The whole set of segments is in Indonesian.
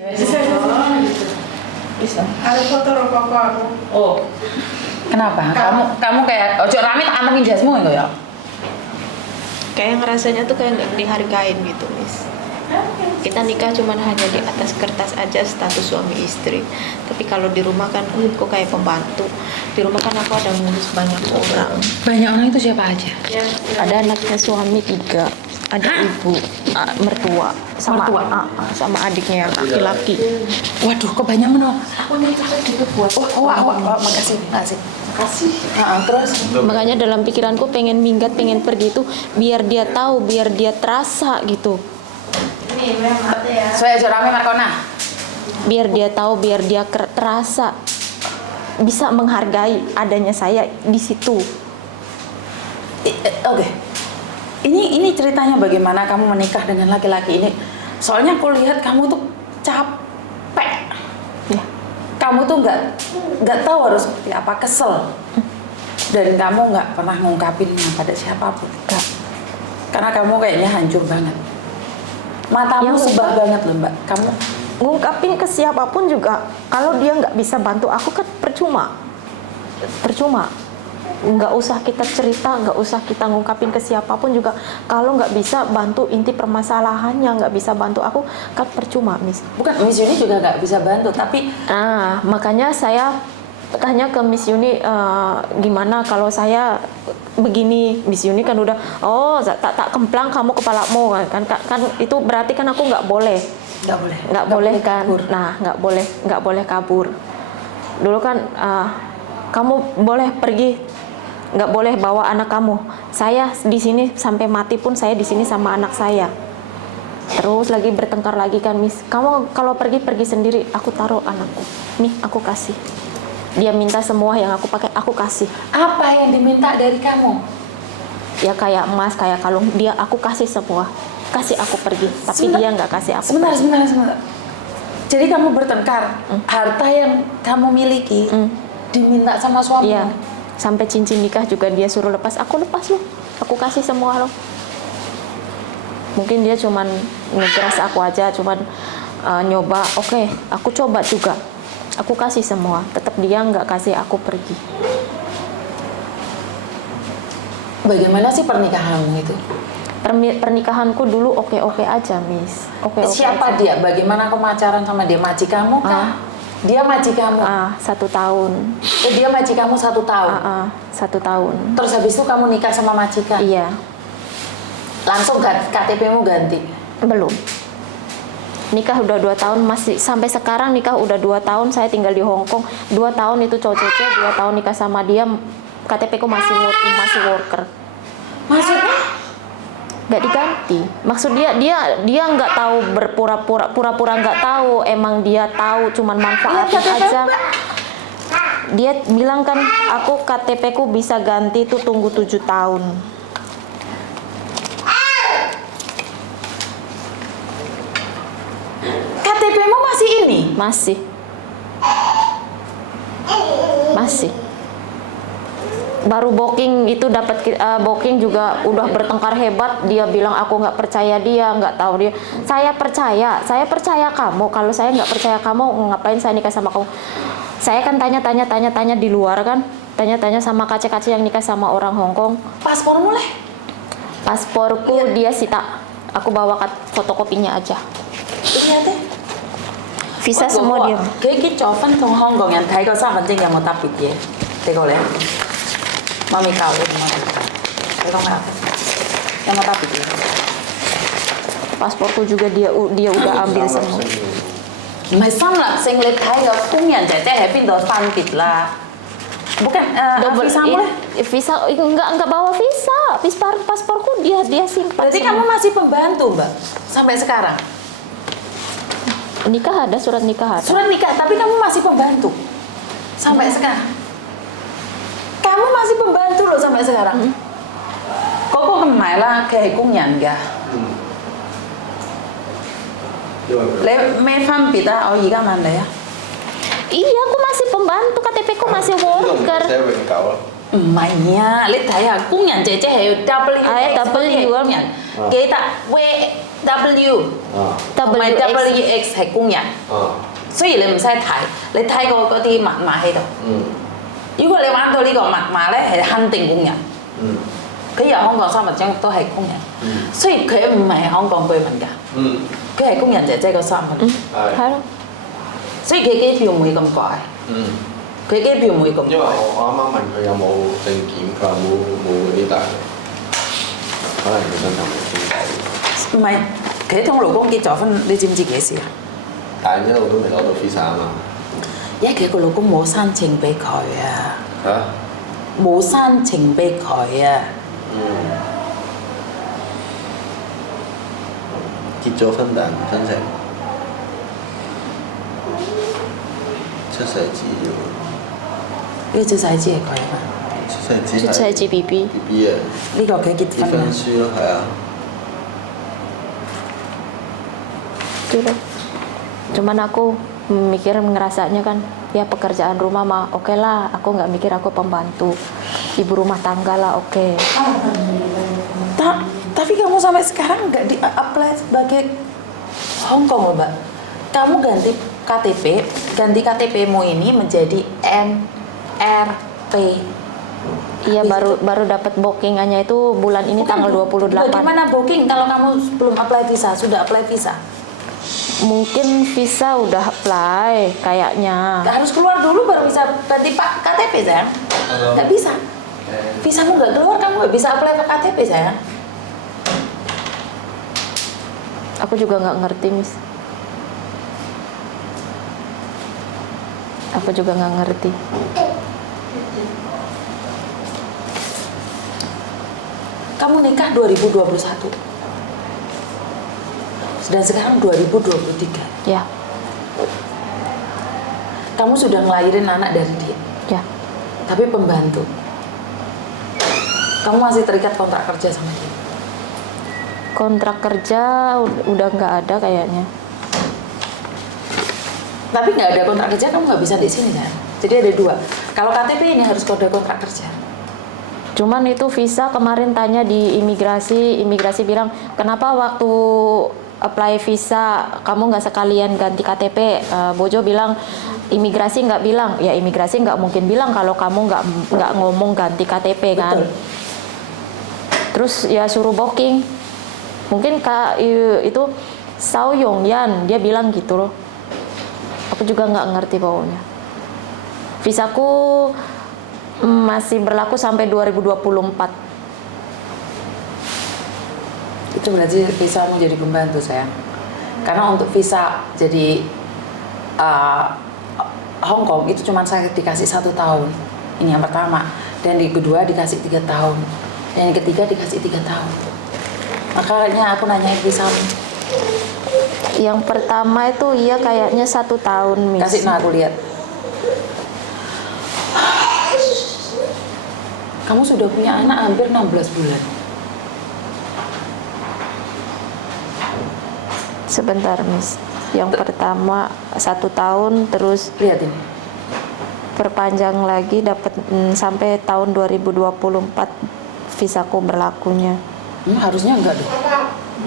Bisa gitu. Bisa. Ada foto papa aku. Oh. Kenapa? Kamu kayak ojo rame tak antengin jasmu enggak ya? Kayak ngerasanya tuh kayak nggak dihargain gitu, Miss. Kita nikah cuman hanya di atas kertas aja status suami istri. Tapi kalau di rumah kan aku kayak pembantu. Di rumah kan aku ada ngurus banyak orang. Banyak orang itu siapa aja? Ada anaknya suami 3, ada ibu, mertua, sama sama adiknya yang laki-laki. Waduh, kok banyak menol. Aku nih juga buat. Makasih. Terus? Makanya dalam pikiranku pengen minggat, pengen pergi itu biar dia tahu, biar dia terasa gitu. Ini memang ada ya. Saya aja rame Markona. Biar dia tahu, biar dia terasa bisa menghargai adanya saya di situ. Oke. Ini ceritanya bagaimana kamu menikah dengan laki-laki ini. Soalnya aku lihat kamu tuh capek. Ya. Kamu tuh nggak tahu harus seperti apa, kesel. Dan kamu nggak pernah ngungkapinnya pada siapapun. Enggak. Karena kamu kayaknya hancur banget. Matamu sebah banget loh Mbak. Kamu Ngungkapin ke siapapun juga, kalau dia nggak bisa bantu aku kan percuma. Nggak usah kita cerita, nggak usah kita ngungkapin ke siapapun juga. Kalau nggak bisa bantu inti permasalahannya, nggak bisa bantu aku kan percuma, Miss. bukan Miss Yuni juga nggak bisa bantu, tapi Makanya saya tanya ke Miss Yuni, gimana kalau saya begini. Miss Yuni kan udah, tak kemplang kamu kepalamu kan itu berarti kan aku nggak boleh kan kabur. Nah, nggak boleh kabur. Dulu kan kamu boleh pergi, nggak boleh bawa anak kamu. Saya di sini sampai mati pun saya di sini sama anak saya. Terus lagi bertengkar lagi kan, Miss. Kamu kalau pergi sendiri, aku taruh anakku. Nih, aku kasih. Dia minta semua yang aku pakai, aku kasih. apa yang diminta dari kamu? Ya kayak emas, kayak kalung, dia aku kasih semua. Kasih aku pergi, tapi Sebentar. dia nggak kasih aku. Sebentar. Jadi kamu bertengkar, harta yang kamu miliki diminta sama suami. Iya, sampai cincin nikah juga dia suruh lepas. Aku lepas loh, aku kasih semua loh. Mungkin dia cuman ngegeras aku aja, cuman nyoba. Oke, aku coba juga. Aku kasih semua, tetap dia nggak kasih aku pergi. Bagaimana sih pernikahanmu itu? Pernikahanku dulu oke aja, Miss. Oke. Siapa aja. dia? Bagaimana kamu pacaran sama dia? Maji kamu kah? Dia maji kamu? 1 tahun. Dia maji kamu 1 tahun? 1 tahun. Terus habis itu kamu nikah sama majikan? Iya. Langsung KTP-mu ganti? Belum. Nikah udah 2 tahun, masih sampai sekarang nikah udah 2 tahun. Saya tinggal di Hong Kong 2 tahun itu cocoknya, 2 tahun nikah sama dia. KTP ku masih worker. Maksudnya? Nggak diganti. Maksud dia nggak tahu, pura-pura nggak tahu. Emang dia tahu, cuman manfaatin aja. Dia bilang kan, aku KTP ku bisa ganti tuh tunggu 7 tahun. KTP-mu masih ini? Masih. Baru booking itu dapat booking juga udah bertengkar hebat. Dia bilang aku nggak percaya dia, nggak tahu dia. Saya percaya kamu. Kalau saya nggak percaya kamu, ngapain saya nikah sama kamu? Saya kan tanya di luar kan, tanya sama kace-kace yang nikah sama orang Hong Kong. Paspormu leh? Pasporku dia sita. Aku bawa fotokopinya aja. Ternyata Visa semua dia. 佢結咗婚同香港人睇過身份證有冇特別嘢？俾過你啊！媽咪教你，你講咩啊？有冇特別嘢？ Pasporku juga dia udah ambil semua. 唔係三立性，你睇個工人姐姐喺邊度分別啦？Bukan visa-mu leh? Visa enggak bawa visa. Pasporku dia simpan. Berarti semua. kamu masih pembantu, Mbak, sampai sekarang? Nikah ada, surat nikah ada. Surat nikah, tapi kamu masih pembantu sampai sekarang. Kamu masih pembantu loh sampai sekarang. Kok kemana lah kayak kunyan ga? Le me fan pita au iga mana ya? Iya, aku masih pembantu, KTP ku masih worker. Mày nha, lấy thấy à, công nhân trẻ trẻ hay W W công nhân, kita W W 啊同埋 WX 係工人，啊雖然你唔使睇，你睇過嗰啲密碼喺度。嗯如果你玩到呢個密碼咧，係肯定工人。嗯佢由香港三物章都係工人，嗯雖然佢唔係香港居民㗎，嗯佢係工人姐姐個身份，係係咯，所以佢機票唔會咁貴，嗯，佢機票唔會咁因為貴。我啱啱問佢有冇證件，佢話冇嗰啲大嘅，可能佢身上冇簽到，唔係，佢同老公結咗婚，你知唔知幾時啊？但係一路都未攞到 visa 啊嘛。因為佢個老公冇申請俾佢啊，嚇？冇申請俾佢啊。嗯。結咗婚但係唔申請，出世紙要，呢個出世紙係佢啊嘛，出世紙出世紙 BB BB 啊，呢個佢結結婚啊。婚書咯，係啊。 itu loh. Cuman aku mikir ngerasanya kan ya pekerjaan rumah mah oke lah, aku nggak mikir aku pembantu ibu rumah tangga lah, oke. Tapi kamu sampai sekarang nggak di-apply sebagai Hong Kong loh, Mbak. Kamu ganti KTP-mu ini menjadi NRP. Iya, baru dapat bookingannya itu bulan ini tanggal 28. Bagaimana booking kalau kamu belum apply visa? Sudah apply visa? Mungkin visa udah apply kayaknya. Harus keluar dulu baru bisa ganti Pak KTP, sayang. Nggak bisa. Visamu nggak keluar, kamu nggak bisa apply ke KTP, sayang. Aku juga nggak ngerti, Miss. Aku juga nggak ngerti. Kamu nikah 2021. Dan sekarang 2023. Ya, Kamu sudah ngelahirin anak dari dia, ya. tapi pembantu. Kamu masih terikat kontrak kerja sama dia. Kontrak kerja udah nggak ada kayaknya. Tapi nggak ada kontrak kerja, kamu nggak bisa di sini, kan? Jadi ada dua. Kalau KTP ini harus kode kontrak kerja. Cuman itu visa kemarin tanya di imigrasi bilang kenapa waktu apply visa kamu nggak sekalian ganti KTP. Bojo bilang imigrasi nggak bilang, ya imigrasi nggak mungkin bilang kalau kamu nggak ngomong ganti KTP kan. Betul. Terus ya suruh booking. Mungkin itu Sao Yong Yan dia bilang gitu loh. Aku juga nggak ngerti pokoknya. Visaku masih berlaku sampai 2024. Itu berarti visamu jadi pembantu, sayang. Karena untuk visa jadi Hong Kong itu cuma saya dikasih 1 tahun. Ini yang pertama. Dan di kedua dikasih 3 tahun. Dan yang ketiga dikasih 3 tahun. Makanya aku nanya visamu. Yang pertama itu iya kayaknya 1 tahun, Miss. Kasih aku lihat. Kamu sudah punya anak hampir 16 bulan. Sebentar, Miss. Yang pertama 1 tahun, terus Lihat ini. perpanjang lagi dapat sampai tahun 2024 visaku berlakunya. Harusnya enggak dong.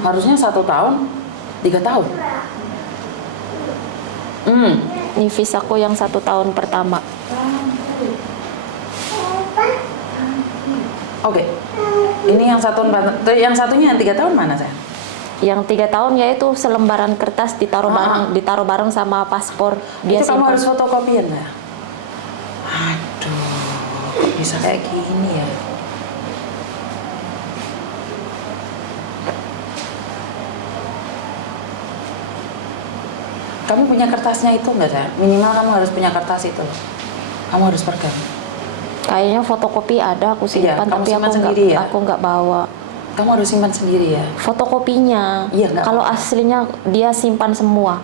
Harusnya 1 tahun, 3 tahun. Ini visaku yang 1 tahun pertama. Oke. Ini yang yang satunya yang 3 tahun mana, saya? Yang 3 tahun yaitu selembaran kertas ditaruh bareng sama paspor. Dia Itu kamu simpan. harus fotokopiin ya. Aduh, kok bisa kayak gini ya? Kamu punya kertasnya itu enggak, saya? Minimal kamu harus punya kertas itu. Kamu harus pegang. Kayaknya fotokopi ada aku Iya, simpan, kamu tapi simpan aku sendiri ya? aku nggak bawa Kamu harus simpan sendiri ya. fotokopinya. Iya, nggak Kalau apa-apa. aslinya dia simpan semua.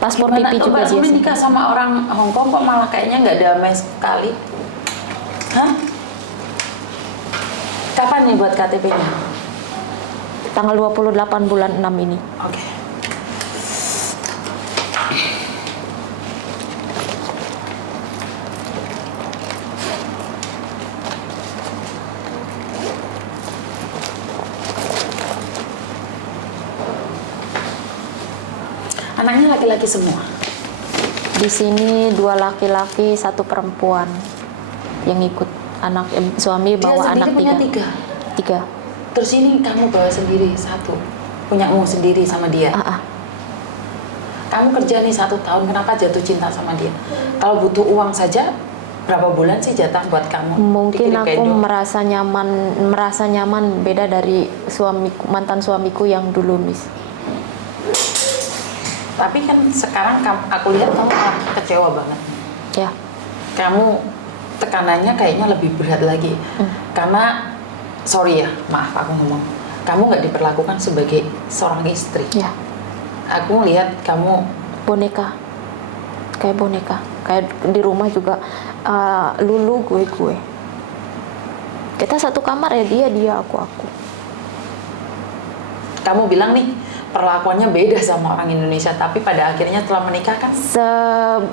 Paspor Gimana pipi tuh, juga Mbak dia Sumi nikah simpan. sama orang Hong Kong kok malah kayaknya nggak damai sekali? Hah? Kapan nih buat KTP-nya? Tanggal 28 bulan 6 ini. Oke. Anaknya laki-laki semua. Di sini 2 laki-laki, 1 perempuan yang ikut. Suami Dia bawa sendiri anak punya 3. 3. Terus ini kamu bawa sendiri 1, punyamu sendiri sama dia. Kamu kerja nih 1 tahun, kenapa jatuh cinta sama dia? Kalau butuh uang saja, berapa bulan sih jatah buat kamu? Mungkin dikirim ke aku Indo? merasa nyaman beda dari mantan suamiku yang dulu, Miss. Tapi kan sekarang aku lihat kamu malah kecewa banget. Ya. Kamu tekanannya kayaknya lebih berat lagi. Karena, sorry ya, maaf aku ngomong, kamu nggak diperlakukan sebagai seorang istri. Ya. Aku lihat kamu Boneka. Kayak boneka. Kayak di rumah juga lulu gue. Kita satu kamar ya, dia aku. kamu bilang nih perlakuannya beda sama orang Indonesia, tapi pada akhirnya setelah menikah kan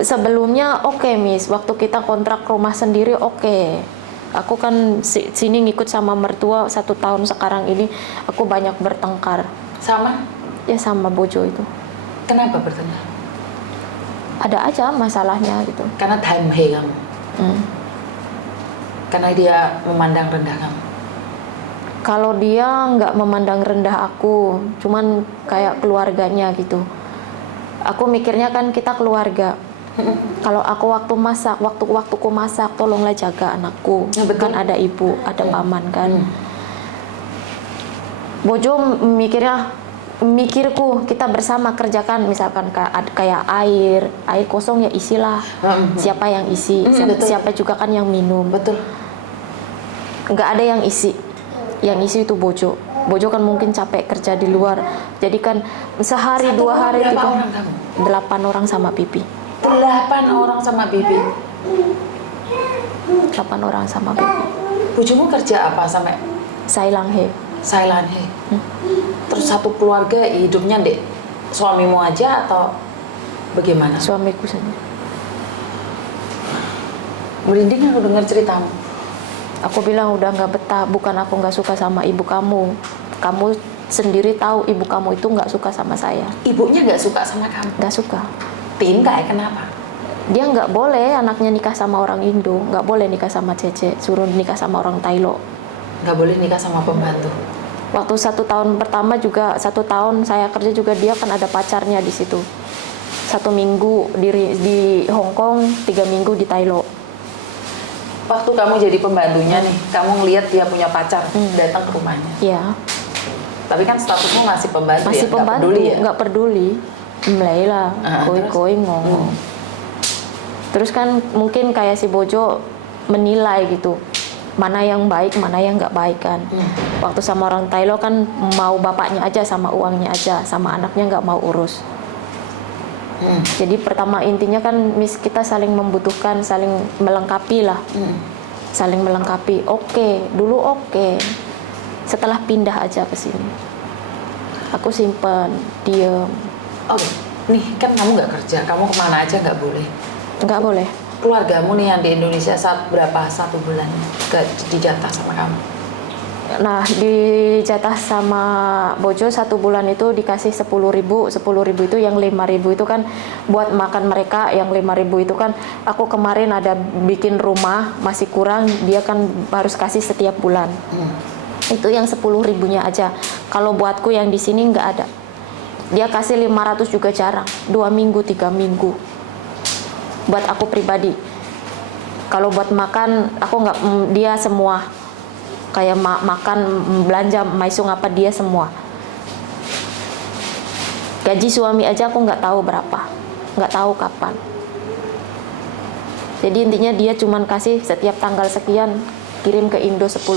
Sebelumnya oke, Miss. Waktu kita kontrak rumah sendiri oke. Aku kan sini ngikut sama mertua 1 tahun, sekarang ini aku banyak bertengkar. sama. Ya sama Bojo itu. Kenapa bertengkar? Ada aja masalahnya gitu. Karena time hey kamu. Karena dia memandang rendah kamu. Kalau dia nggak memandang rendah aku, cuman kayak keluarganya gitu. Aku mikirnya kan kita keluarga. Kalau aku waktuku masak, tolonglah jaga anakku. Ya, betul. Kan ada ibu, ada paman kan. Bojo mikirku kita bersama kerjakan, misalkan kayak air kosong ya isilah. Siapa yang isi, betul. siapa juga kan yang minum. Betul. Nggak ada yang isi. Yang isi itu Bojo kan mungkin capek kerja di luar, jadi kan sehari 2 hari berapa 3 orang kamu? 8 orang sama Pipi. 8 orang sama Bibi. 8 orang sama Pipi. Bojomu kerja apa sampai Sailanghe. Thailand? Terus satu keluarga hidupnya dek suamimu aja atau bagaimana? Suamiku sendiri. Merinding aku dengar ceritamu. Aku bilang udah nggak betah, bukan aku nggak suka sama ibu kamu. Kamu sendiri tahu ibu kamu itu nggak suka sama saya. Ibunya nggak suka sama kamu? Nggak suka. Tinggal kenapa? Dia nggak boleh anaknya nikah sama orang Indo, nggak boleh nikah sama Cece, suruh nikah sama orang Thailand. Nggak boleh nikah sama pembantu. Waktu 1 tahun pertama juga, 1 tahun saya kerja juga dia kan ada pacarnya di situ. 1 minggu di Hong Kong, 3 minggu di Thailand. Waktu kamu jadi pembantunya nih, kamu ngelihat dia punya pacar datang ke rumahnya. Iya. Tapi kan statusmu masih pembantu Masih ya? pembantu, nggak peduli. Mulai lah, koi ngomong. Terus kan mungkin kayak si Bojo menilai gitu, mana yang baik, mana yang nggak baik kan. Waktu sama orang Thailand kan mau bapaknya aja sama uangnya aja, sama anaknya nggak mau urus. Jadi pertama intinya kan kita saling membutuhkan, saling melengkapi lah. Saling melengkapi. Oke, dulu oke. Setelah pindah aja ke sini. Aku simpen, diem. Oke, nih kan kamu nggak kerja, kamu kemana aja nggak boleh. Nggak boleh. Keluargamu nih yang di Indonesia berapa 1 bulan dijatah sama kamu? Nah, dijatah sama Bojo 1 bulan itu dikasih 10.000 itu yang 5.000 itu kan buat makan mereka, yang 5.000 itu kan aku kemarin ada bikin rumah masih kurang, dia kan harus kasih setiap bulan. Itu yang 10.000-nya aja. Kalau buatku yang di sini nggak ada. Dia kasih 500 juga jarang, 2 minggu 3 minggu. Buat aku pribadi. Kalau buat makan aku nggak, dia semua. Kayak makan, belanja, maisung apa dia semua. Gaji suami aja aku nggak tahu berapa, nggak tahu kapan. Jadi intinya dia cuman kasih setiap tanggal sekian kirim ke Indo 10.000.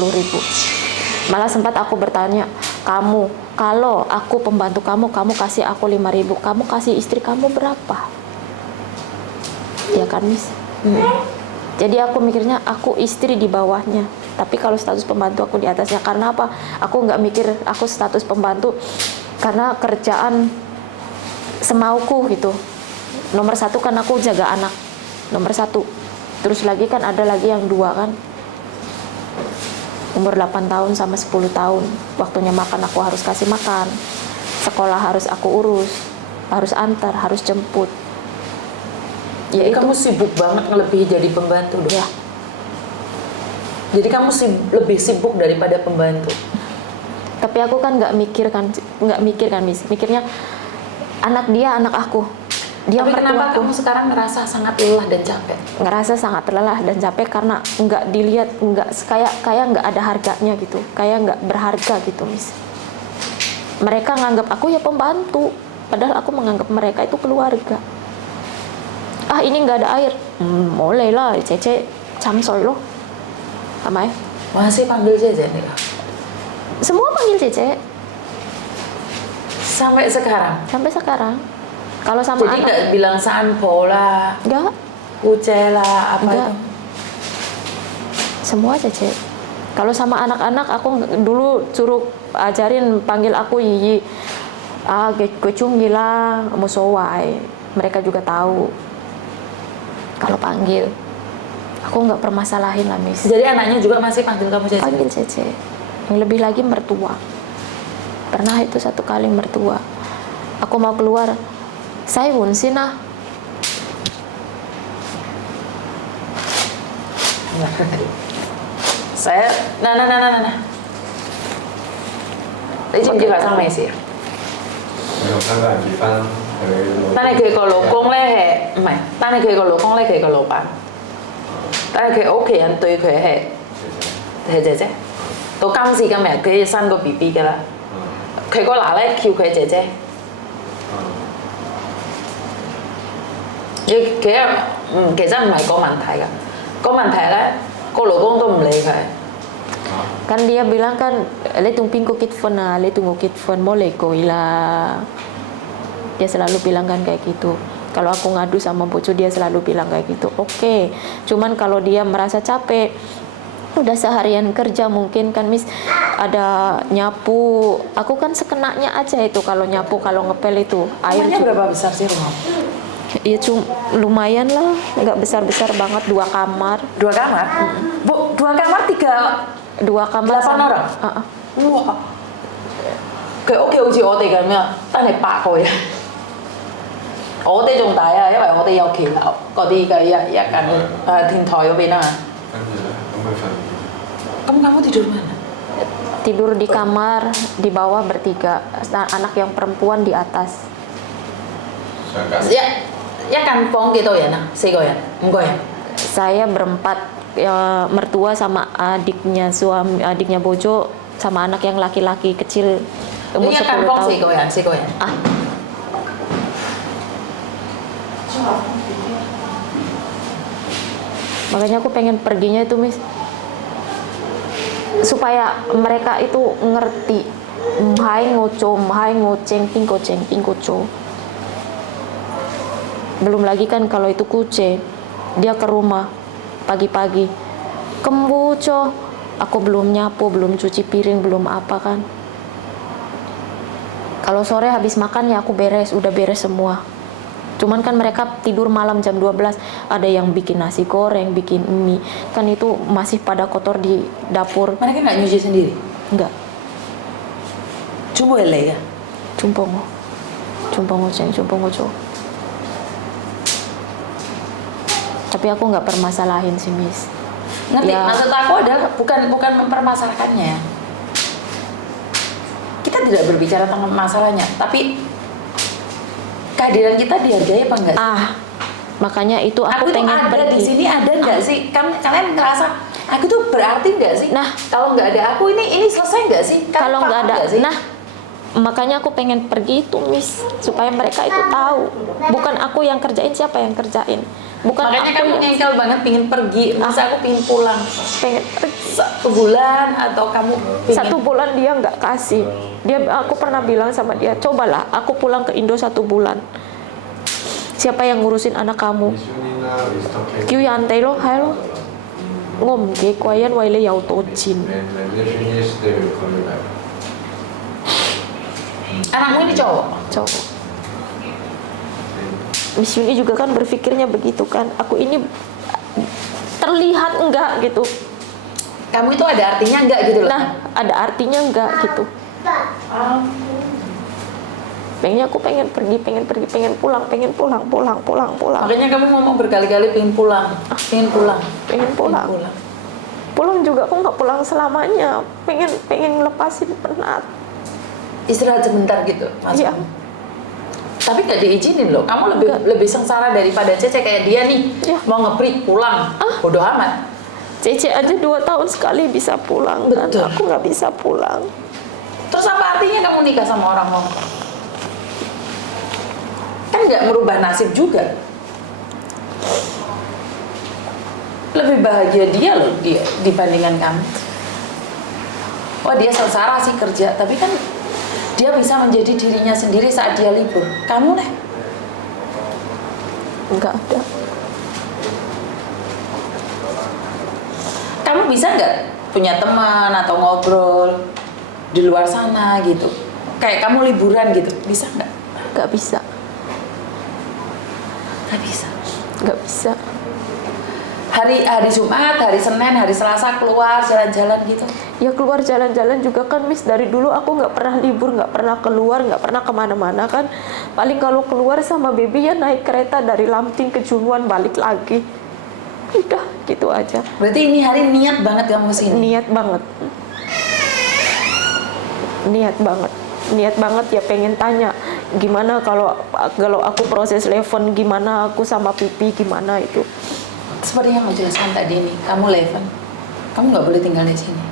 Malah sempat aku bertanya, kamu kalau aku pembantu kamu kasih aku 5.000, kamu kasih istri kamu berapa? Ya kan, Miss? Jadi aku mikirnya aku istri di bawahnya, tapi kalau status pembantu aku di atasnya. Karena apa? Aku nggak mikir aku status pembantu, karena kerjaan semauku gitu. Nomor 1 kan aku jaga anak, nomor 1. Terus lagi kan ada lagi yang 2 kan, umur 8 tahun sama 10 tahun. Waktunya makan aku harus kasih makan, sekolah harus aku urus. harus antar, harus jemput. Jadi kamu sibuk banget ngelebihi jadi pembantu dong? Ya. Jadi kamu lebih sibuk daripada pembantu. Tapi aku kan nggak mikir kan Miss. Mikirnya anak dia, anak aku. Dia Tapi kenapa mertuaku. kamu sekarang ngerasa sangat lelah dan capek? Ngerasa sangat lelah dan capek karena nggak dilihat, kayak nggak ada harganya gitu, kayak nggak berharga gitu, Miss. Mereka nganggap aku ya pembantu, padahal aku menganggap mereka itu keluarga. Ah, ini nggak ada air, mulailah Cece camsoy loh, sama ya. Masih panggil Cece nih Kak? Semua panggil Cece Sampai sekarang? sampai sekarang. Kalau sama Jadi anak nggak bilang Sanpo lah, nggak, Uce lah, apa Enggak. itu? semua Cece. Kalau sama anak-anak aku dulu suruh ajarin panggil aku Yiyi, kecung gila, musowai. Mereka juga tahu. Kalau panggil, aku nggak permasalahin lah, Miss. Jadi anaknya juga masih panggil kamu Cece? Panggil Cece. Yang lebih lagi mertua. Pernah itu satu kali mertua. Aku mau keluar, saya wunsin ah. Saya, nah. Ni知唔知發生咩事啊？有三個人結婚，佢但係佢個老公咧係唔係？但係佢個老公咧，佢個老闆，但係佢屋企人對佢係姐姐。到今時今日，佢生個 BB 㗎啦。佢個乸咧叫佢姐姐。其實唔係個問題㗎，個問題咧個老公都唔理佢。Kan dia bilang kan, letung pingko kitfon ah, letung kitfon boleh koila. Dia selalu bilang kan kayak gitu. Kalau aku ngadu sama Pucu, dia selalu bilang kayak gitu. Oke, cuman kalau dia merasa capek, udah seharian kerja mungkin kan Miss ada nyapu. Aku kan sekenanya aja itu kalau nyapu, kalau ngepel itu. Rumahnya berapa besar sih rumah? Iya lumayan lah, nggak besar-besar banget, 2 kamar. 2 kamar? Bu, 2 kamar 2 kamar 8 orang? Wah,佢屋企好似我哋咁樣，得你8個人。我哋仲大啊，因為我哋有騎樓嗰啲嘅一間天台嗰邊啊嘛。跟住咧，咁佢瞓邊？咁kamu tidur mana? Tidur di kamar, di bawah bertiga. Anak yang perempuan di atas. 上格。一間房幾多人啊？4個人、5個人。 Saya berempat, ya, mertua sama adiknya adiknya Bojo sama anak yang laki-laki kecil umur 一 10 間房 tahun. 4個人，4個人。 Ah, makanya aku pengen perginya itu Miss, supaya mereka itu ngerti. Hai ngoceng, tingkoco. Belum lagi kan kalau itu kuce, dia ke rumah pagi-pagi, kembuco, aku belum nyapu, belum cuci piring, belum apa kan. Kalau sore habis makan ya aku udah beres semua. Cuman kan mereka tidur malam jam 12, ada yang bikin nasi goreng, bikin mie, kan itu masih pada kotor di dapur. Mereka nggak nyuci sendiri? Enggak, Coba ya. cumpongo co. Tapi aku nggak permasalahin sih Miss. Ngerti? Ya. Maksud aku adalah bukan mempermasalahkannya. Kita tidak berbicara tentang masalahnya, tapi kehadiran kita dihargai apa enggak? Makanya itu Aku tuh pengen ada pergi. di sini, ada nggak sih? Kalian ngerasa aku tuh berarti nggak sih? Nah, kalau nggak ada aku ini selesai nggak sih? Kalian Kalau nggak paham ada, sih? nah makanya aku pengen pergi itu Miss, supaya mereka itu tahu, bukan aku yang kerjain, siapa yang kerjain, bukan Makanya aku kamu yang ngengkel banget pingin pergi, masa aku pingin pulang pengen pergi. 1 bulan atau kamu pingin 1 bulan dia nggak kasih. Aku pernah bilang sama dia, cobalah aku pulang ke Indo 1 bulan. Siapa yang ngurusin anak kamu? Kyu yantai lo, hai lo. Ngom ke kwayan waile yau tocin. anakmu ini cowok? Cowok. Miss Yuni juga kan berpikirnya begitu kan. Aku ini terlihat enggak gitu. Kamu itu ada artinya enggak gitu loh? Nah, ada artinya enggak gitu. Pengennya aku pengen pergi, pengen pulang. Makanya kamu ngomong berkali-kali pengen pulang. Pulang juga aku nggak pulang selamanya. Pengen lepasin penat. Istirahat sebentar gitu, Mas. Iya. Tapi nggak diizinin loh. Kamu lebih sengsara daripada Cece kayak dia nih. Iya. Mau nge-break pulang. Bodoh amat. Cece aja 2 tahun sekali bisa pulang. Betul. Kan aku nggak bisa pulang. Terus apa artinya kamu nikah sama orang Hongkong? Kan nggak merubah nasib juga. Lebih bahagia dia loh dibandingkan kamu. Oh dia sengsara sih kerja, tapi kan dia bisa menjadi dirinya sendiri saat dia libur. Kamu nih? Nggak ada. Kamu bisa nggak punya teman atau ngobrol di luar sana gitu? Kayak kamu liburan gitu, bisa nggak? Nggak bisa. Nggak bisa. Hari Jumat, hari Senin, hari Selasa keluar jalan-jalan gitu? Ya keluar jalan-jalan juga kan Miss, dari dulu aku nggak pernah libur, nggak pernah keluar, nggak pernah kemana-mana kan. Paling kalau keluar sama baby ya naik kereta dari Lamting ke Junuan balik lagi. Udah gitu aja. Berarti ini hari niat banget kamu kesini? Niat banget ya, pengen tanya gimana kalau aku proses Leven, gimana aku sama Pipi, gimana itu. Seperti yang aku jelaskan tadi nih, kamu Leven, kamu nggak boleh tinggal di sini.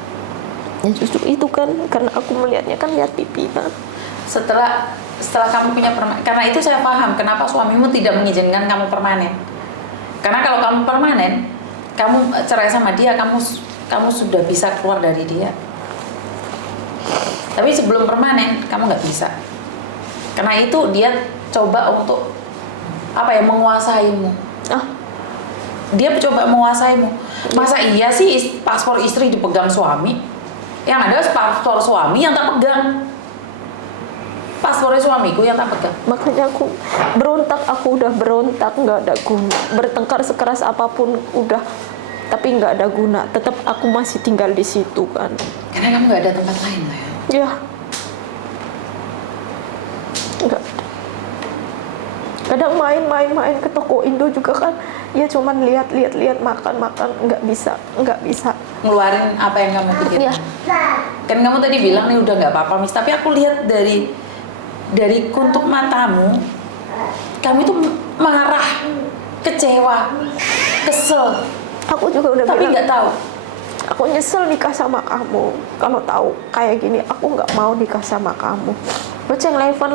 Ya justru itu kan, karena aku melihatnya kan lihat Pipi kan. Setelah kamu punya permanen, karena itu saya paham kenapa suamimu tidak mengizinkan kamu permanen. Karena kalau kamu permanen, kamu cerai sama dia, kamu sudah bisa keluar dari dia. Tapi sebelum permanen, kamu nggak bisa. Karena itu dia coba untuk menguasaimu. Dia coba menguasaimu. Masa iya sih paspor istri dipegang suami? Yang ada paspor suami yang tak pegang. Paspornya suamiku yang tak pegang. Makanya aku udah berontak, nggak ada guna. Bertengkar sekeras apapun udah, tapi nggak ada guna. Tetap aku masih tinggal di situ kan. Karena kamu nggak ada tempat lain lah ya. Ya. Nggak. Kadang main ke toko Indo juga kan, ya cuman lihat makan nggak bisa Ngeluarin apa yang kamu pikirin. Ya. Kan kamu tadi bilang nih udah nggak apa-apa Miss, tapi aku lihat dari kuntup matamu, kamu itu marah, kecewa, kesel. Aku juga udah tapi bilang, nggak tahu. aku nyesel nikah sama kamu. Kalau tahu kayak gini, aku nggak mau nikah sama kamu. Lo ceng Leven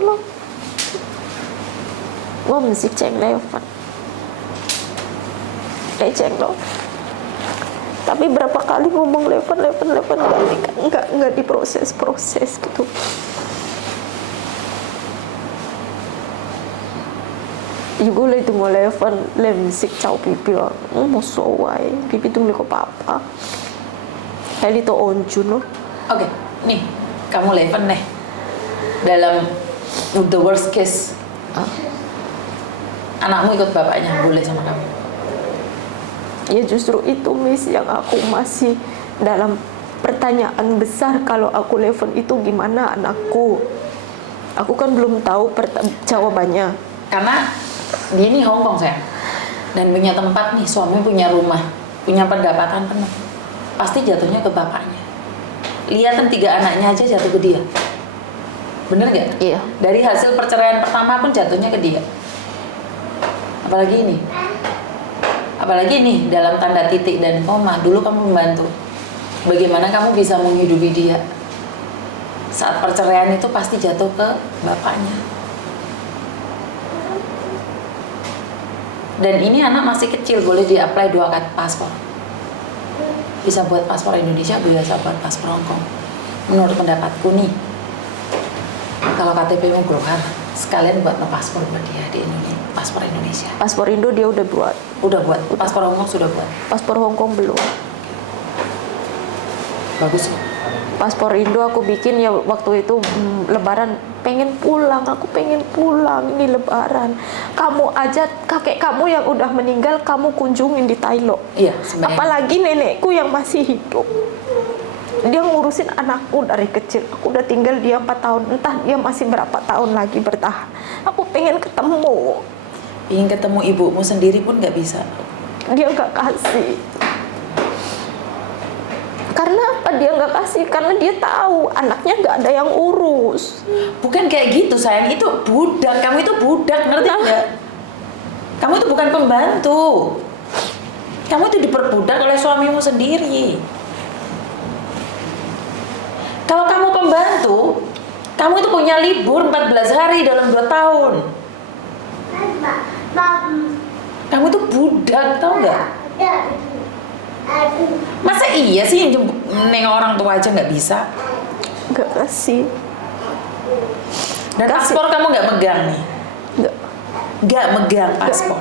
lo. Gue mesti ceng Leven. Ceng lo. Tapi berapa kali ngomong Leven nggak diproses gitu. Ibu lah itu mau Leven lemsik caw Pipi lah. Mau sowai Pipi tuh liko papa. Heli to onjun lo. Oke, nih kamu Leven nih dalam the worst case. Anakmu ikut bapaknya, boleh sama kamu? Ya justru itu Miss yang aku masih dalam pertanyaan besar, kalau aku Leven itu gimana anakku? Aku kan belum tahu jawabannya. Karena dia ini Hongkong sayang, dan punya tempat nih, suami punya rumah, punya pendapatan penuh. Pasti jatuhnya ke bapaknya. Lihat 3 anaknya aja jatuh ke dia. Bener gak? Iya. Dari hasil perceraian pertama pun jatuhnya ke dia. Apalagi nih dalam tanda titik dan koma. Dulu kamu membantu. Bagaimana kamu bisa menghidupi dia? Saat perceraian itu pasti jatuh ke bapaknya. Dan ini anak masih kecil, boleh di-apply 2 kali paspor. Bisa buat paspor Indonesia, bisa buat paspor Hongkong. Menurut pendapatku nih, kalau KTP-mu keluar, sekalian buat paspor buat dia di Indonesia, paspor Indonesia. Paspor Indo dia udah buat. Paspor Hongkong sudah buat. Paspor Hongkong belum. Bagus ya. Paspor Indo aku bikin ya waktu itu Lebaran, pengen pulang, aku pengen pulang, ini Lebaran. Kamu aja, kakek kamu yang udah meninggal kamu kunjungin di Thailand. Iya, sebenarnya. Apalagi nenekku yang masih hidup. dia ngurusin anakku dari kecil. Aku udah tinggal dia 4 tahun, entah dia masih berapa tahun lagi bertahan. Aku pengen ketemu. Ingin ketemu ibumu sendiri pun nggak bisa. Dia nggak kasih. Karena apa dia nggak kasih? Karena dia tahu anaknya nggak ada yang urus. Bukan kayak gitu sayang, itu budak. Kamu itu budak, ngerti nggak? Kamu itu bukan pembantu. Kamu itu diperbudak oleh suamimu sendiri. Kalau kamu pembantu, kamu itu punya libur 14 hari dalam 2 tahun. Kamu itu budak, tau nggak? Masa iya sih nengok orang tua aja nggak bisa? Nggak kasih. Dan paspor kamu nggak megang nih? Nggak megang paspor?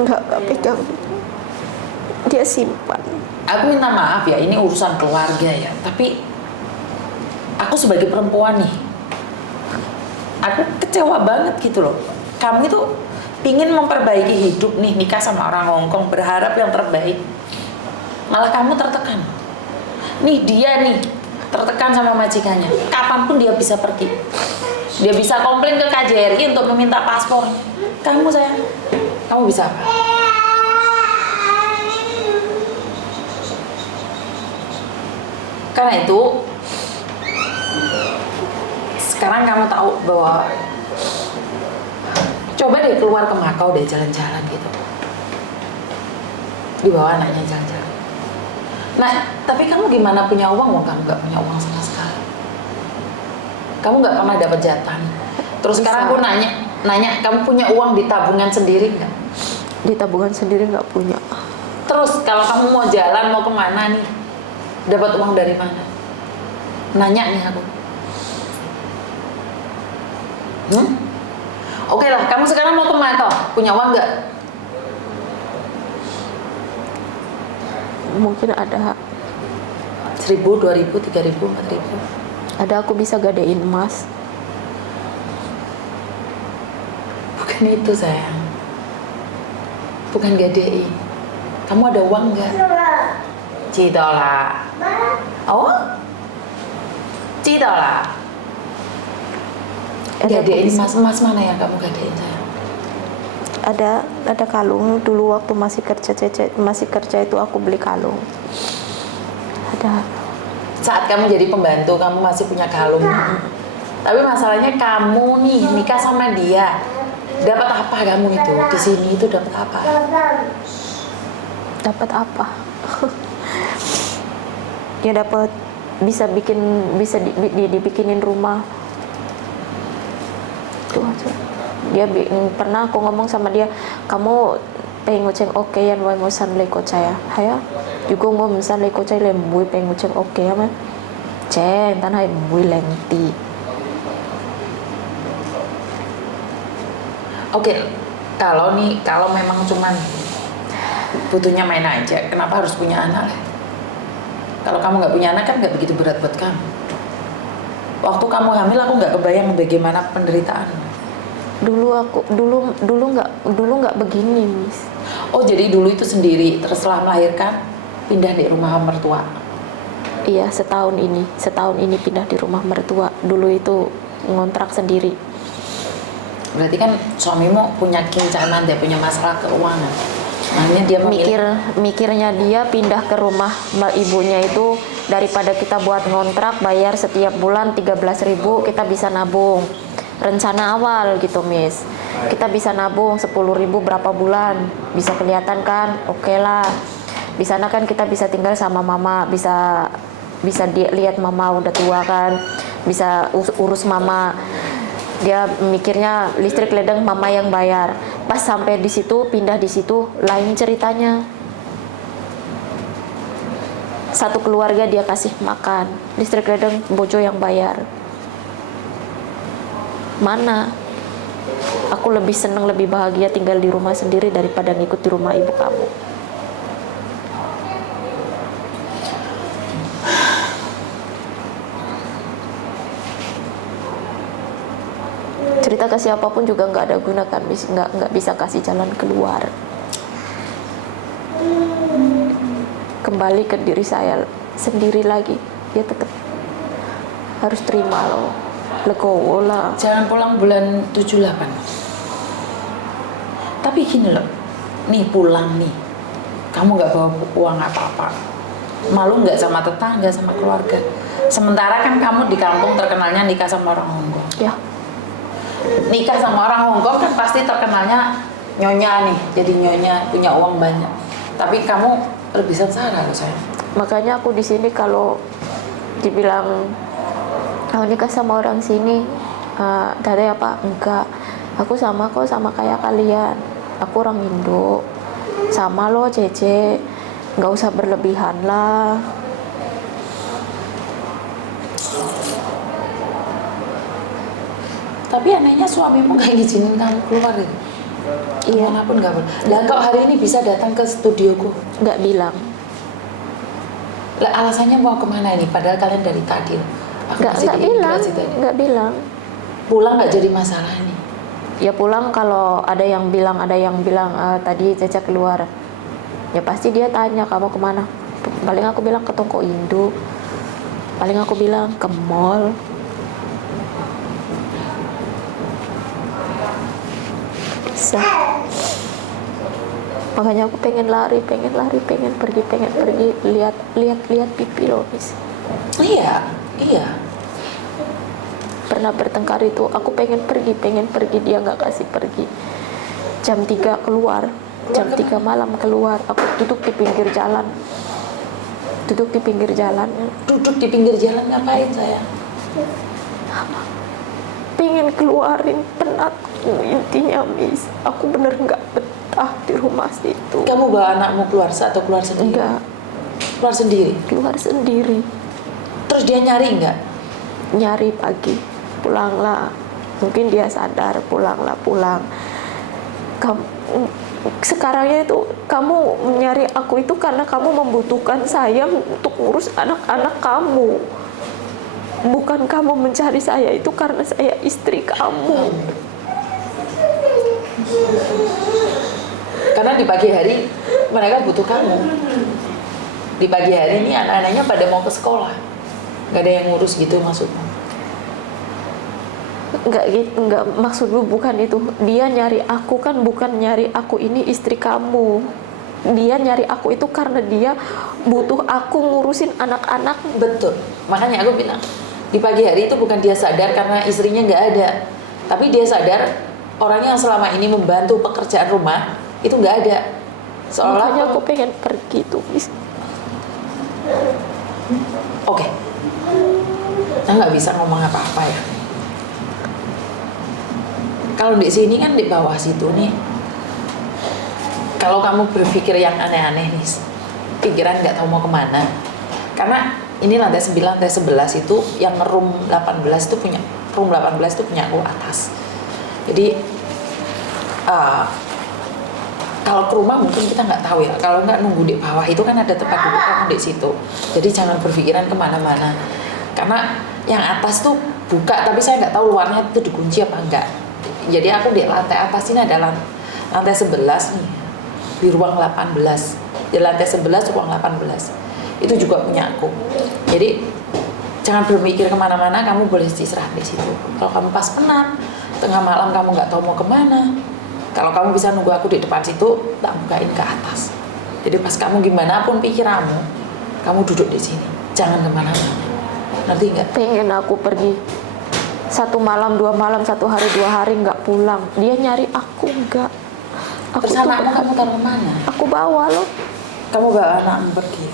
Nggak pegang. Dia simpan. Aku minta maaf ya, ini urusan keluarga ya. Tapi aku sebagai perempuan nih, aku kecewa banget gitu loh. Kamu itu pingin memperbaiki hidup nih, nikah sama orang Hongkong, berharap yang terbaik. Malah kamu tertekan. Nih dia nih, tertekan sama majikannya. Kapanpun dia bisa pergi. Dia bisa komplain ke KJRI untuk meminta paspor. Kamu sayang, kamu bisa apa? Karena itu, sekarang kamu tahu bahwa coba deh keluar ke Makau deh, jalan-jalan gitu. Dibawa anaknya jalan-jalan. Nah, tapi kamu gimana punya uang? Kamu nggak punya uang sama sekali. Kamu nggak pernah dapat jatah. Terus sekarang aku nanya, kamu punya uang di tabungan sendiri nggak? Di tabungan sendiri nggak punya. Terus kalau kamu mau jalan, mau kemana nih? Dapat uang dari mana? Nanya nih aku. Oke lah, kamu sekarang mau ke Makau, punya uang nggak? Mungkin ada 1.000, 2.000, 3.000, 4.000. Ada, aku bisa gadein emas. Bukan itu sayang. Bukan gadein. Kamu ada uang nggak? Citola. Oh? Citola. Gadein emas mana yang kamu gadein sayang? Ada kalung. Dulu waktu masih kerja itu aku beli kalung. Ada. Saat kamu jadi pembantu, kamu masih punya kalung. Tapi masalahnya kamu nih nikah sama dia. Dapat apa kamu itu? Di sini itu dapat apa? Dapat apa? Dia dapat bisa dibikinin rumah. Itu aja. Dia pernah aku ngomong sama dia, kamu pengen ngoceng oke yan wai mo san leko saya. Haya, juga ngom san leko saya lembui pengen ngoceng oke ya man. Ceng tanah lembui lengti. Oke, kalau memang cuman butuhnya main aja, kenapa harus punya anak? Kalau kamu nggak punya anak kan nggak begitu berat buat kamu. Waktu kamu hamil aku nggak kebayang bagaimana penderitaan. Dulu nggak begini, Miss. Oh, jadi dulu itu sendiri, terus setelah melahirkan pindah di rumah mertua. Iya, setahun ini pindah di rumah mertua. Dulu itu ngontrak sendiri. Berarti kan suamimu punya kincanan, dia punya masalah keuangan. Makanya dia mikirnya dia pindah ke rumah ibunya itu daripada kita buat ngontrak bayar setiap bulan 13.000, kita bisa nabung. Rencana awal gitu, Miss. Kita bisa nabung 10.000 berapa bulan, bisa kelihatan kan? Oke lah. Di sana kan kita bisa tinggal sama mama, bisa lihat mama udah tua kan, bisa urus mama. Dia mikirnya listrik ledeng mama yang bayar. Pas sampai di situ, pindah di situ, lain ceritanya. Satu keluarga dia kasih makan, listrik ledeng bojo yang bayar. Mana? Aku lebih senang, lebih bahagia tinggal di rumah sendiri daripada ngikut di rumah ibu kamu. Cerita ke siapapun juga nggak ada guna kan, nggak bisa kasih jalan keluar. kembali ke diri saya sendiri lagi, dia tetap harus terima loh, legowo lah. Jangan pulang bulan 78. Tapi gini loh, nih pulang nih, kamu nggak bawa uang apa-apa, malu nggak sama tetangga, sama keluarga. Sementara kan kamu di kampung terkenalnya nikah sama orang Hongkong. Ya, Nikah sama orang Hongkong kan pasti terkenalnya nyonya nih, jadi nyonya, punya uang banyak. Tapi kamu lebih sengsara loh sayang. makanya aku di sini kalau dibilang kamu nikah sama orang sini, dari apa? Enggak, aku sama kok, sama kayak kalian. Aku orang Indo, sama lo Cece, nggak usah berlebihan lah. Tapi anehnya suamimu nggak ngizinin kamu keluar itu. Iya. Kemanapun nggak boleh. Lah kok hari ini bisa datang ke studioku? Nggak bilang. Lah alasannya mau kemana ini? Padahal kalian dari tadi. Aku masih Nggak di bilang, imigrasi tadi. nggak bilang. Pulang nggak jadi masalah nih. Ya pulang kalau ada yang bilang tadi Caca keluar. Ya pasti dia tanya kamu kemana. Paling aku bilang ke toko Indo. Paling aku bilang ke mall. Bisa. Makanya aku pengen lari, pengen pergi, lihat pipi loh, Miss. Iya, iya. Pernah bertengkar itu, aku pengen pergi, dia nggak kasih pergi. Jam 3 keluar, jam 3 malam keluar, aku duduk di pinggir jalan. Duduk di pinggir jalan Ngapain sayang? Pengen keluarin penat, intinya Miss. Aku bener nggak betah di rumah situ. Kamu bawa anakmu keluar atau keluar sendiri? Enggak, Keluar sendiri. keluar sendiri. Terus dia nyari nggak? Nyari pagi, pulanglah. Mungkin dia sadar, pulang. Kamu sekarangnya itu kamu nyari aku itu karena kamu membutuhkan saya untuk ngurus anak-anak kamu. Bukan kamu mencari saya itu karena saya istri kamu. Karena di pagi hari mereka butuh kamu. Di pagi hari ini anak-anaknya pada mau ke sekolah. Nggak ada yang ngurus gitu maksudnya. Enggak gitu, enggak, maksudku bukan itu. Dia nyari aku kan bukan nyari aku ini istri kamu. Dia nyari aku itu karena dia butuh aku ngurusin anak-anak. Betul. Makanya aku bilang di pagi hari itu bukan dia sadar karena istrinya nggak ada, tapi dia sadar orang yang selama ini membantu pekerjaan rumah itu nggak ada. Seolah Makanya aku pengen pergi tuh, Miss. Oke. Saya nggak bisa ngomong apa-apa ya. Kalau di sini kan di bawah situ nih. Kalau kamu berpikir yang aneh-aneh nih, pikiran nggak tahu mau kemana. Karena ini lantai 9, lantai 11 itu yang room 18 itu punya aku atas. Jadi kalau ke rumah mungkin kita nggak tahu ya. Kalau nggak nunggu di bawah itu kan ada tempat duduk kamu di situ. Jadi jangan berpikiran kemana-mana. Karena yang atas tuh buka, tapi saya nggak tahu luarnya itu dikunci apa enggak. Jadi aku di lantai atas ini ada lantai 11 nih, di ruang 18. Di lantai 11 ruang 18. Itu juga punya aku. Jadi jangan berpikir kemana-mana, kamu boleh istirahat di situ. Kalau kamu pas penat, tengah malam kamu nggak tahu mau kemana, kalau kamu bisa nunggu aku di depan situ, tak bukain ke atas. Jadi pas kamu gimana pun pikiranmu, kamu duduk di sini, jangan kemana-mana. Ngerti nggak? Pengen aku pergi 1 malam, 2 malam, 1 hari, 2 hari nggak pulang. Dia nyari aku enggak. Terus anakmu kamu taruh kemana? Aku bawa loh. Kamu bawa anakmu pergi.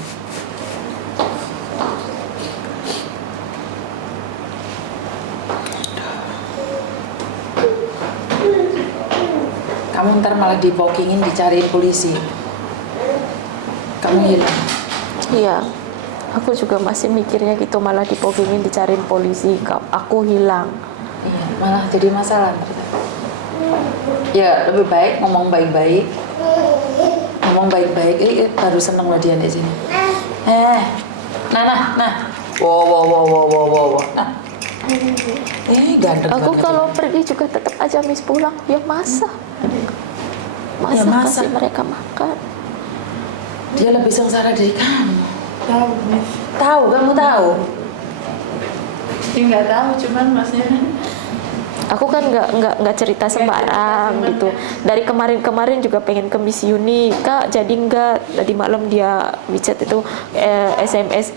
Kamu ntar malah dipokingin, dicariin polisi. Kamu hilang. Iya, aku juga masih mikirnya gitu, malah dipokingin, dicariin polisi. Aku hilang. Iya, malah jadi masalah. Ya lebih baik ngomong baik-baik. Ngomong baik-baik. Baru seneng loh dia di sini. Nah. Wow. Nah. Ganteng. Aku kalau pergi juga tetap aja Miss pulang. Ya masak Ya, masak. kasih mereka makan. Dia lebih sengsara dari kamu. Tahu, Miss. Tahu, kamu tahu. Ya nggak tahu, cuman maksudnya Aku kan nggak cerita sembarang gitu. Dari kemarin juga pengen ke Miss Uni, Kak, jadi enggak. Tadi malam dia WeChat itu SMS,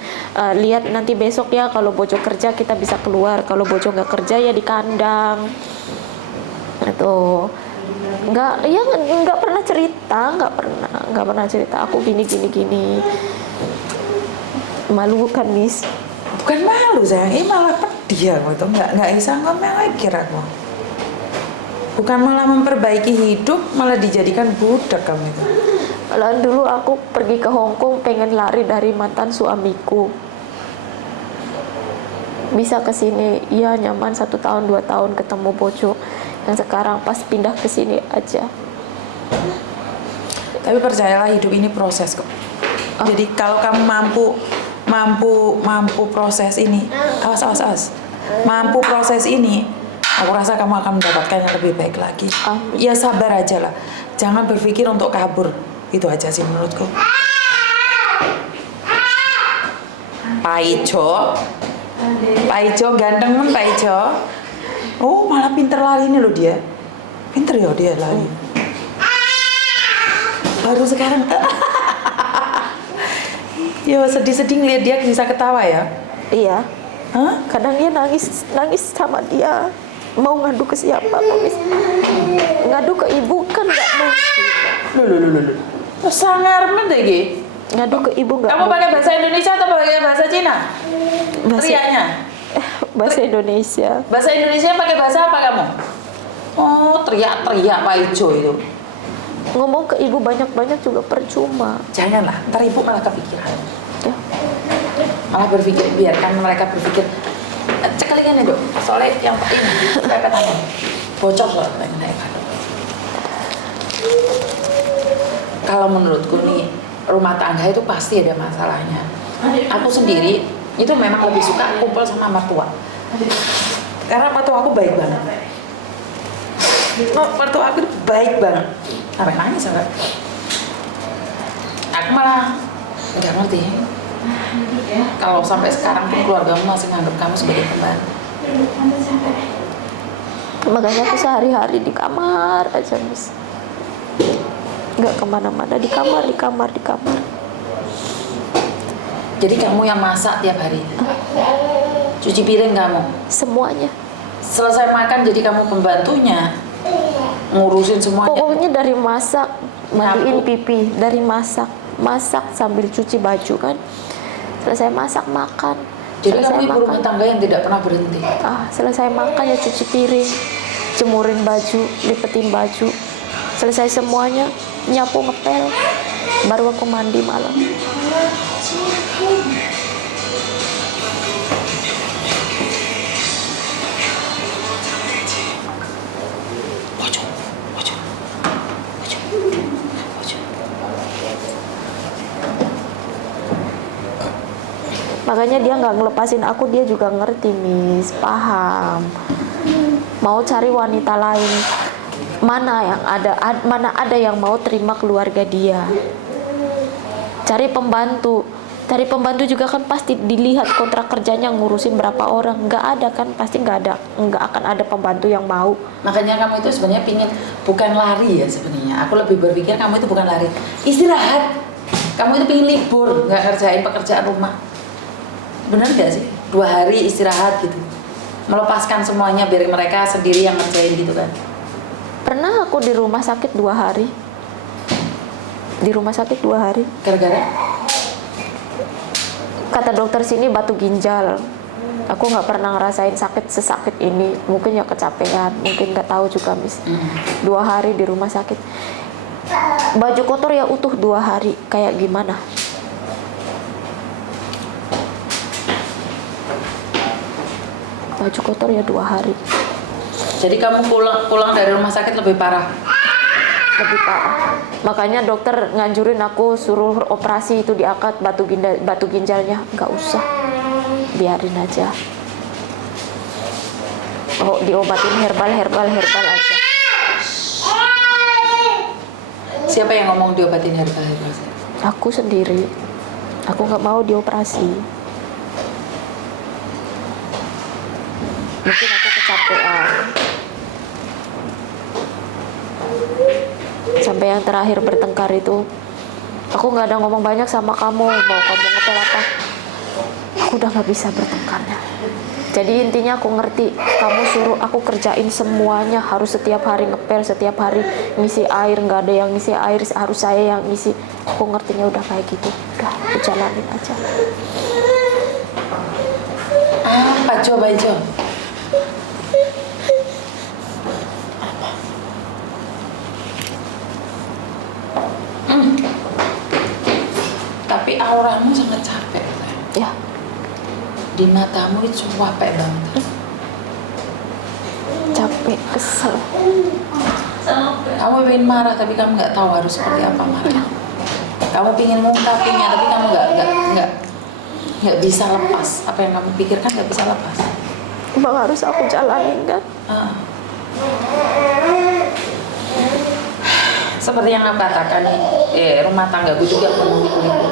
lihat nanti besok ya, kalau Bojo kerja kita bisa keluar, kalau Bojo nggak kerja ya di kandang. Itu nggak pernah cerita, nggak pernah cerita aku gini. Malu kan, Miss? Bukan malu sayang, ini malah pedih aku itu, nggak bisa ngomong lagi aku. Bukan malah memperbaiki hidup, malah dijadikan budak kamu itu. Kalau dulu aku pergi ke Hong Kong pengen lari dari mantan suamiku, bisa ke sini, iya nyaman 1 tahun 2 tahun ketemu Bojo. Yang sekarang pas pindah ke sini aja. Tapi percayalah, hidup ini proses kok. Jadi kalau kamu mampu proses ini, awas, mampu proses ini, aku rasa kamu akan mendapatkan yang lebih baik lagi. Ya sabar aja lah, jangan berpikir untuk kabur, itu aja sih menurutku. Pak Ijo ganteng men Pak Ijo. Oh malah pinter lari ini loh dia, pinter ya dia lari. Baru sekarang. Yo sedih-sedih ngeliat dia bisa ketawa ya. Iya. Hah? Kadang dia nangis sama dia. Mau ngadu ke siapa, Miss? Ngadu ke ibu kan nggak mungkin. Loh. Sangar men deh Gi. Ngadu ke ibu nggak Kamu mungkin. pakai bahasa Indonesia atau pakai bahasa Cina? Teriaknya. Bahasa Indonesia. Bahasa Indonesia pakai bahasa apa kamu? Oh, teriak-teriak Pak Ijo itu. Ngomong ke ibu banyak-banyak juga percuma. Janganlah, ntar ibu malah kepikiran. Ya. Malah berpikir, biarkan mereka berpikir. Cekalikan ya dok, soalnya yang ini saya katakan bocor soalnya naik. Kalau menurutku nih, rumah tangga itu pasti ada masalahnya. Aku sendiri itu memang lebih suka kumpul sama mertua, karena mertua aku baik banget. Mertua aku itu baik banget. Sampai nangis sampai. Aku malah nggak ngerti. Kalau sampai sekarang pun keluargamu masih nganggap kamu sebagai pembantu. Makanya aku sehari-hari di kamar aja, Miss. Nggak kemana-mana, di kamar. Jadi kamu yang masak tiap hari, cuci piring kamu, Semuanya. selesai makan jadi kamu pembantunya, ngurusin semuanya. Pokoknya dari masak, mandiin Nyapu. pipi, dari masak sambil cuci baju kan. Selesai masak makan. Jadi Selesai kamu ibu makan. rumah tangga yang tidak pernah berhenti. Selesai makan ya cuci piring, jemurin baju, lipetin baju. Selesai semuanya, nyapu ngepel, baru aku mandi malam. Makanya dia nggak ngelepasin aku, dia juga ngerti, Miss, paham. Mau cari wanita lain, mana ada yang mau terima keluarga dia. Cari pembantu juga kan pasti dilihat kontrak kerjanya, ngurusin berapa orang. Nggak ada kan, pasti nggak akan ada pembantu yang mau. Makanya kamu itu sebenarnya pingin bukan lari ya sebenarnya. Aku lebih berpikir kamu itu bukan lari, istirahat. Kamu itu pingin libur, nggak kerjain pekerjaan rumah. Benar nggak sih? 2 hari istirahat gitu, melepaskan semuanya biar mereka sendiri yang ngerjain gitu kan. Pernah aku di rumah sakit 2 hari. Gara-gara kata dokter sini batu ginjal. Aku nggak pernah ngerasain sakit sesakit ini. Mungkin ya kecapean, mungkin nggak tahu juga, Miss. 2 hari di rumah sakit. Baju kotor ya utuh 2 hari. Kayak gimana? Baju kotor ya 2 hari. Jadi kamu pulang dari rumah sakit lebih parah. Lebih parah. Makanya dokter nganjurin aku suruh operasi itu, diangkat batu ginjalnya. Nggak usah, biarin aja. Oh, diobatin herbal aja. Siapa yang ngomong diobatin herbal? Aku sendiri. Aku nggak mau dioperasi. Mungkin aku kecapean. Sampai yang terakhir bertengkar itu, aku nggak ada ngomong banyak sama kamu. Mau kamu ngepel apa? Aku udah nggak bisa bertengkarnya. Jadi intinya aku ngerti, kamu suruh aku kerjain semuanya, harus setiap hari ngepel, setiap hari ngisi air, nggak ada yang ngisi air, harus saya yang ngisi. Aku ngertinya udah kayak gitu, udah aku jalanin aja. Apa coba Jo? Tapi auramu sangat capek. Ya, Di matamu itu capek banget. capek, kesel. Kamu ingin marah tapi kamu nggak tahu harus seperti apa marah. Kamu ingin mengungkapinya tapi kamu nggak bisa lepas. Apa yang kamu pikirkan nggak bisa lepas. Emang harus aku jalanin kan? Seperti yang aku katakan nih, rumah tanggaku juga penuh liku-liku.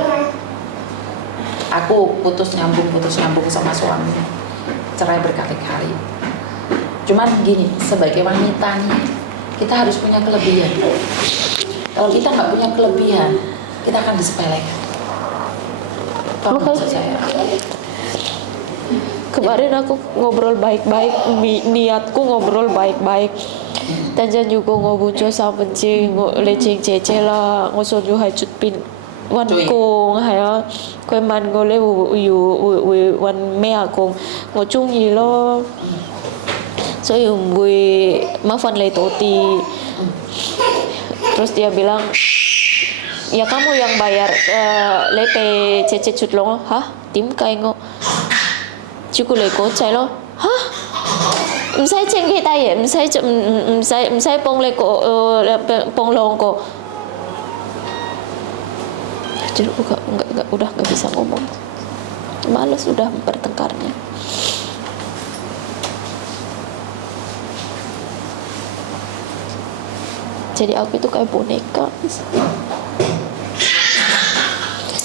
Aku putus nyambung sama suami, cerai berkali-kali. Cuman gini, sebagai wanita nih, kita harus punya kelebihan. Kalau kita nggak punya kelebihan, kita akan disepelekan. Paham maksud saya? Kemarin aku ngobrol baik-baik, niatku ngobrol baik-baik. Dan jangan juga ngobuco sama penting, lecing cece lah, ngosot yu hai cut pin. Wan kong haya, koi man ngole yu wan mea kong, ngocung yi lo. So yung bui mafan lay toti. Terus dia bilang, ya kamu yang bayar lepe cece cut lo, hah? Tim kai ngo. Cukup lay ko cai lo, hah? 唔使整其他嘢，唔使幫你幫兩個。Jadi udah nggak bisa ngomong, males udah bertengkarnya. Jadi aku itu kayak boneka.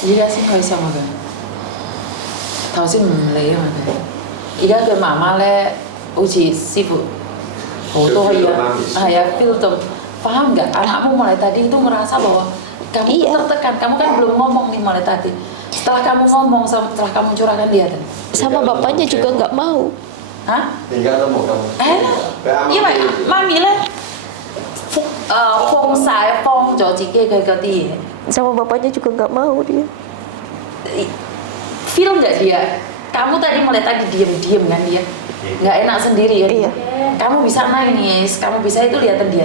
依家先開心啊佢，頭先唔理啊嘛佢，而家佢媽媽咧。好似師傅好多ya, feel tuh, paham nggak? Anakmu mulai tadi itu ngerasa bahwa kamu tertekan, kamu kan belum ngomong nih mulai tadi. Setelah kamu ngomong, setelah kamu curahkan dia tadi. Sama bapaknya juga nggak mau. Hah? Tinggal mau kamu. Iya, mami lah. Phong sai phong cho chị kia cái gì. Sama bapaknya juga nggak mau dia. Feel nggak dia? Kamu tadi mulai tadi diem kan dia. Nggak enak sendiri kan? Iya. Kamu bisa nangis, kamu bisa itu lihat dia.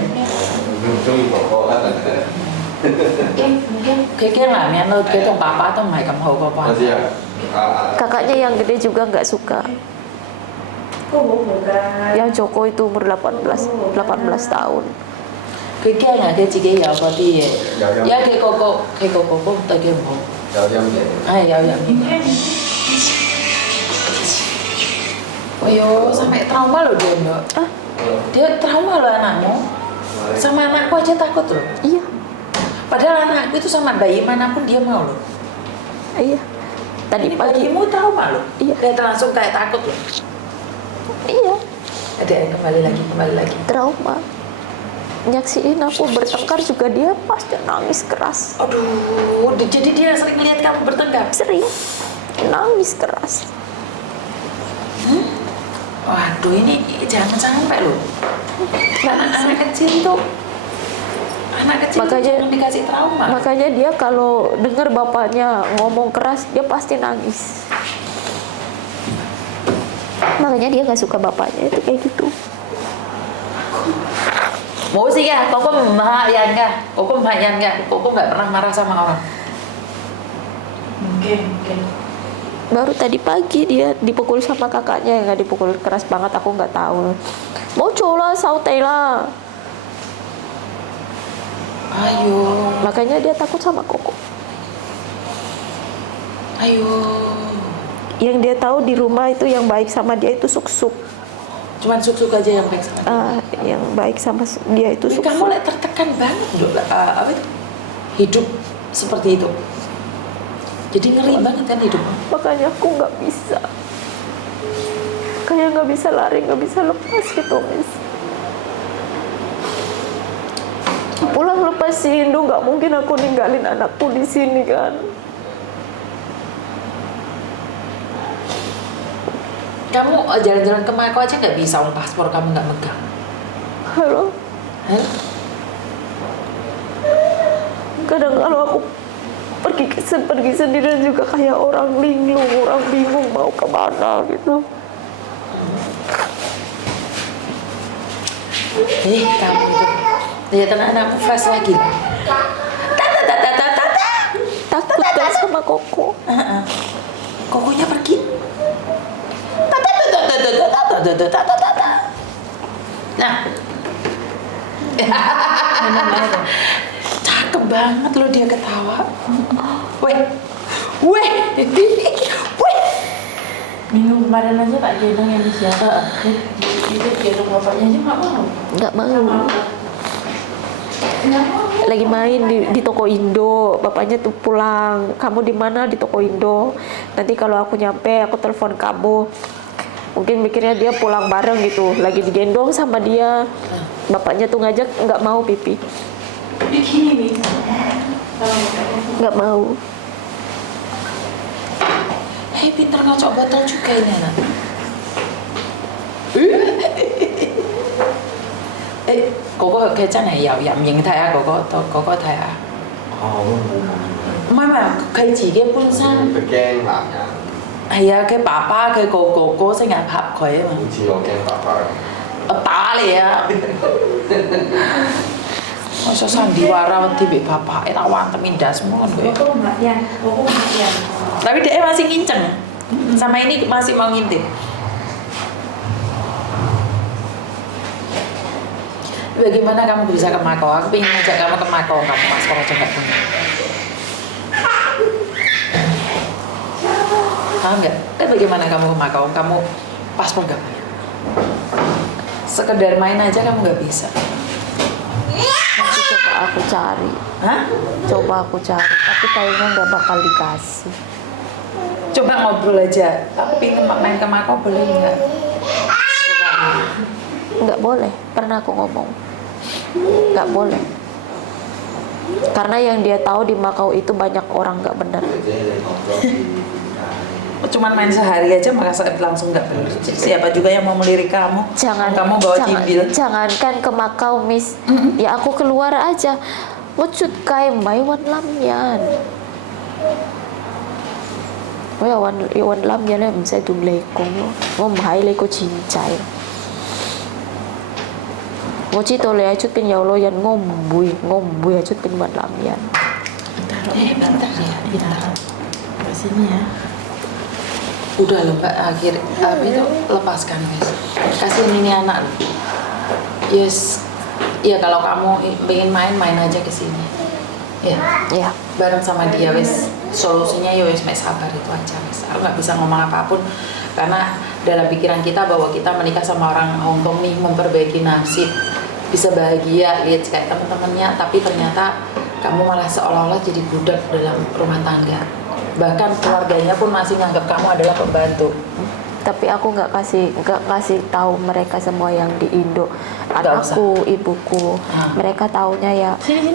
Kayak nggak menurut kayak tuh papa atau mai kamu papa. Kakaknya yang gede juga nggak suka. Yang Joko itu umur 18 tahun. Kayak nggak kayak jika ya apa dia? Ya kayak koko pun tak kayak mau. Ya. Oh yo, sampai trauma loh dia Mbak. Dia trauma loh anakmu. Sama anakku aja takut loh. Iya. Padahal anakku itu sama bayi manapun dia mau loh. Iya. Tadi Ini pagi. bayimu trauma loh. Iya. Kayak langsung kayak takut loh. Iya. Ada yang kembali lagi. Trauma. Nyaksiin aku bertengkar juga dia pasti nangis keras. Aduh, jadi dia sering lihat kamu bertengkar. Sering. Nangis keras. Waduh, ini jangan sampai loh. Anak kecil tuh jangan dikasih trauma. Makanya dia kalau dengar bapaknya ngomong keras, dia pasti nangis. Makanya dia nggak suka bapaknya itu kayak gitu. Mau sih ya, koko memahayan nggak? Koko nggak pernah marah sama orang. Mungkin. Baru tadi pagi dia dipukul sama kakaknya, nggak dipukul keras banget, aku nggak tahu. Mau cola saute lah. Ayo. Makanya dia takut sama Koko. Ayo. Yang dia tahu di rumah itu yang baik sama dia itu Suk-Suk. Cuman Suk-Suk aja yang baik sama dia. Yang baik sama dia itu Suk-Suk. Kamu tertekan banget hidup seperti itu. Jadi ngeri banget kan hidup. Makanya aku nggak bisa. Kayak nggak bisa lari, nggak bisa lepas gitu, Miss. Pulang lepas si Indo, nggak mungkin aku ninggalin anakku di sini kan. Kamu jalan-jalan ke Makau aja nggak bisa, paspor kamu nggak megang. Halo. Hah? Kadang kalau aku pergi sendirian juga kayak orang linglung, orang bingung mau kemana gitu. Kamu itu lihat anakku fresh lagi. Takut kan sama Koko. Kokonya pergi. Nah, cakep banget loh dia ketawa. Weh. Minggu kemarin aja tak gendong yang siapa? Itu gendong bapaknya aja nggak mau. Nggak mau. Lagi main di toko Indo, bapaknya tuh pulang. Kamu di mana? Di toko Indo. Nanti kalau aku nyampe, aku telepon kamu. Mungkin mikirnya dia pulang bareng gitu. Lagi digendong sama dia. Bapaknya tuh ngajak, nggak mau pipi. Begini nih. Nggak mau. Pintar ngocok botol juga ini anak. Koko cái真係有人形睇下嗰個睇下。唔係，佢自己本身佢驚男人，係啊，佢爸爸佢個哥哥成日拍佢啊嘛。好似我驚爸爸咁。我打你啊！Masa sandiwara tipe bapak tak wantem indah semua kan gue. Koko kematian. Tapi dia masih nginceng. Sama ini masih mau ngintip. Bagaimana kamu bisa ke Makau? Aku pengen ngajak kamu ke Makau, kamu paspor aja nggak punya. Tahu nggak? Bagaimana kamu ke Makau? Kamu paspor nggak punya. Sekedar main aja kamu nggak bisa. Nanti coba aku cari. Hah? Coba aku cari. Tapi kayaknya nggak bakal dikasih. Coba ngobrol aja. Aku pengen main ke Makau, boleh nggak? Nggak boleh. Pernah aku ngomong. Nggak boleh. Karena yang dia tahu di Makau itu banyak orang nggak benar. Cuman main sehari aja maka langsung nggak benar. Siapa juga yang mau melirik kamu? Kamu bawa cimbil. Jangankan ke Makau, Miss. Ya aku keluar aja. Wujud kayak Mai Wan Lam Yan. Ôi Wan Lam Yan em sẽ dùng lệ cũng không hay lấy cô chín chạy. 我知道你喺出邊有女人，我唔會喺出邊揾男人。 Bentar ya, bentar. Ke sini ya. Udah loh Mbak, itu lepaskan guys. Kasihin ini anak. Yes, ya kalau kamu pengen main aja ke sini. Ya, bareng sama dia wes. Solusinya ya wes sabar itu aja wes. Aku nggak bisa ngomong apapun karena dalam pikiran kita bahwa kita menikah sama orang Hong Kong nih memperbaiki nasib, bisa bahagia lihat kayak teman-temannya, tapi ternyata kamu malah seolah-olah jadi budak dalam rumah tangga. Bahkan keluarganya pun masih nganggap kamu adalah pembantu. Tapi aku nggak kasih tahu mereka semua yang di Indo. Anakku, ibuku, mereka taunya ya. Sini.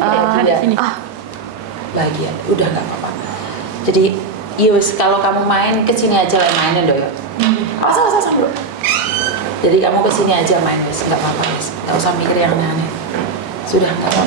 Bahagia, udah nggak apa-apa. Jadi, yus kalau kamu main kesini aja mainin doyo. Awas sambil. Jadi kamu kesini aja main, nggak apa-apa, nggak usah mikir yang aneh-aneh. Sudah nggak apa-apa.